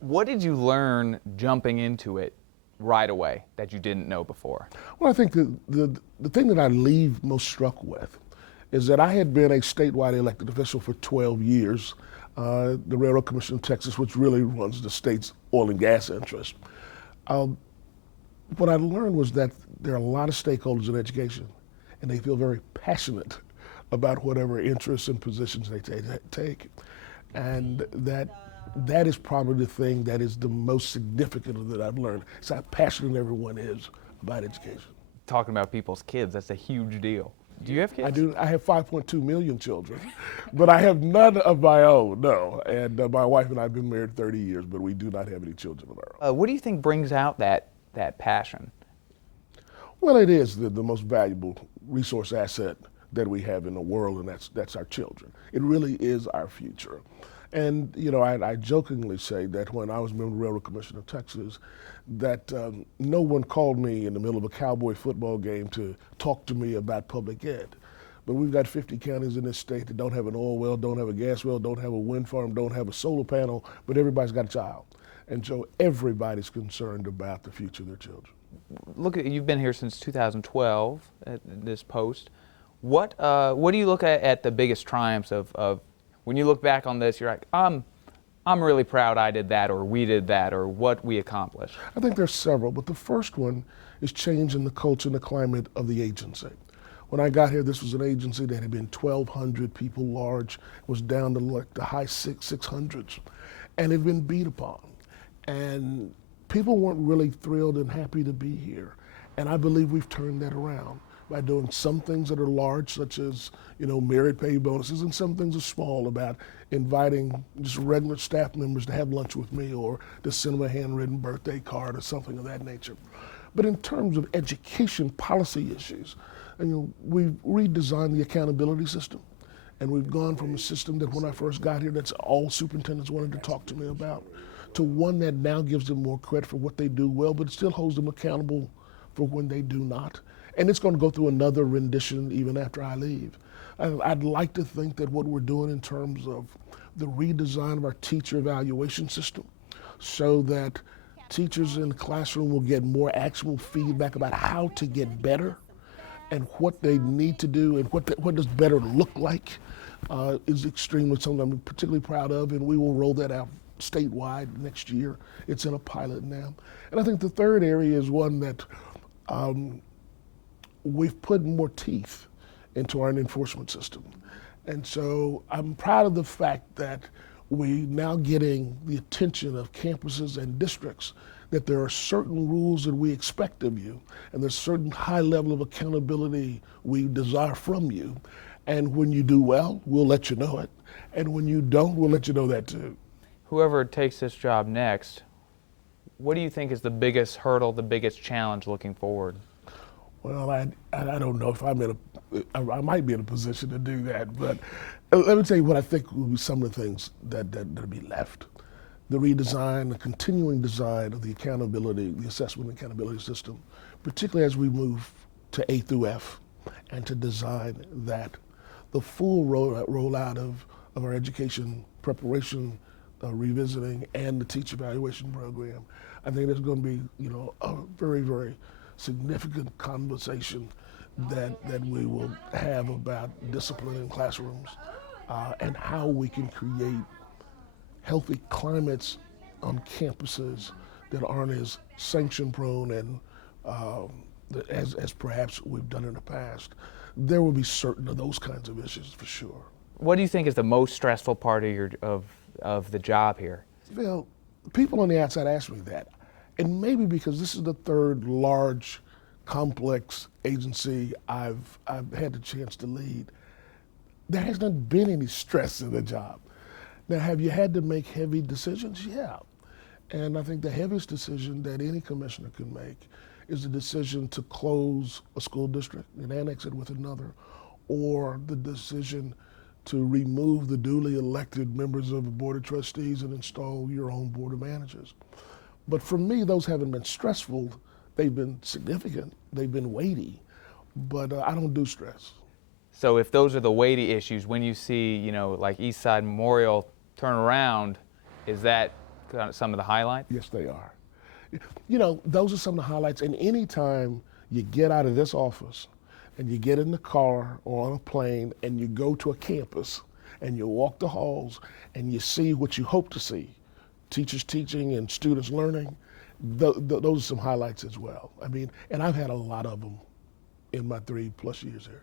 What did you learn jumping into it right away that you didn't know before? Well, I think the thing that I leave most struck with is that I had been a statewide elected official for 12 years, the Railroad Commission of Texas, which really runs the state's oil and gas interest. Um, what I learned was that there are a lot of stakeholders in education, and they feel very passionate about whatever interests and positions they take. And that is probably the thing that is the most significant that I've learned. It's how passionate everyone is about education. Talking about people's kids, that's a huge deal. Do you have kids? I do. I have 5.2 million children, but I have none of my own. No, and my wife and I have been married 30 years, but we do not have any children of our own. What do you think brings out that passion? Well, it is the most valuable resource asset that we have in the world, and that's our children. It really is our future. And you know, I jokingly say that when I was a member of the Railroad Commission of Texas, that no one called me in the middle of a Cowboy football game to talk to me about public ed. But we've got 50 counties in this state that don't have an oil well, don't have a gas well, don't have a wind farm, don't have a solar panel, but everybody's got a child. And so everybody's concerned about the future of their children. Look, you've been here since 2012 at this post. What do you look at the biggest triumphs of when you look back on this? You're like, I'm really proud I did that, or we did that, or what we accomplished. I think there's several, but the first one is changing the culture and the climate of the agency. When I got here, this was an agency that had been 1,200 people large, was down to like the high 600s, and had been beat upon. And people weren't really thrilled and happy to be here. And I believe we've turned that around by doing some things that are large, such as, you know, merit pay bonuses, and some things are small about inviting just regular staff members to have lunch with me or to send them a handwritten birthday card or something of that nature. But in terms of education policy issues, you know, we've redesigned the accountability system. And we've gone from a system that when I first got here, that's all superintendents wanted to talk to me about, to one that now gives them more credit for what they do well, but it still holds them accountable for when they do not. And it's going to go through another rendition even after I leave. I'd like to think that what we're doing in terms of the redesign of our teacher evaluation system, so that teachers in the classroom will get more actual feedback about how to get better and what they need to do and what does better look like, is extremely something I'm particularly proud of, and we will roll that out statewide next year. It's in a pilot now. And I think the third area is one that we've put more teeth into our enforcement system. And so I'm proud of the fact that we now getting the attention of campuses and districts that there are certain rules that we expect of you, and there's certain high level of accountability we desire from you. And when you do well, we'll let you know it. And when you don't, we'll let you know that too. Whoever takes this job next, what do you think is the biggest hurdle, the biggest challenge looking forward? Well, I don't know if I might be in a position to do that, but let me tell you what I think will be some of the things that'll be left. The redesign, the continuing design of the accountability, the assessment and accountability system, particularly as we move to A through F, and to design that. The full rollout of our education preparation, revisiting, and the teacher evaluation program. I think there's going to be, you know, a very, very significant conversation that we will have about discipline in classrooms, and how we can create healthy climates on campuses that aren't as sanction prone and as perhaps we've done in the past. There will be certain of those kinds of issues for sure. What do you think is the most stressful part of the job here? Well, people on the outside ask me that, and maybe because this is the third large, complex agency I've had the chance to lead, there hasn't been any stress in the job. Now, have you had to make heavy decisions? Yeah. And I think the heaviest decision that any commissioner can make is the decision to close a school district and annex it with another, or the decision to remove the duly elected members of the Board of Trustees and install your own Board of Managers. But for me, those haven't been stressful. They've been significant. They've been weighty. But I don't do stress. So if those are the weighty issues, when you see, you know, like Eastside Memorial turn around, is that kind of some of the highlights? Yes, they are. You know, those are some of the highlights. And anytime you get out of this office and you get in the car or on a plane and you go to a campus and you walk the halls and you see what you hope to see, teachers teaching and students learning, those are some highlights as well. I mean, and I've had a lot of them in my 3+ years here.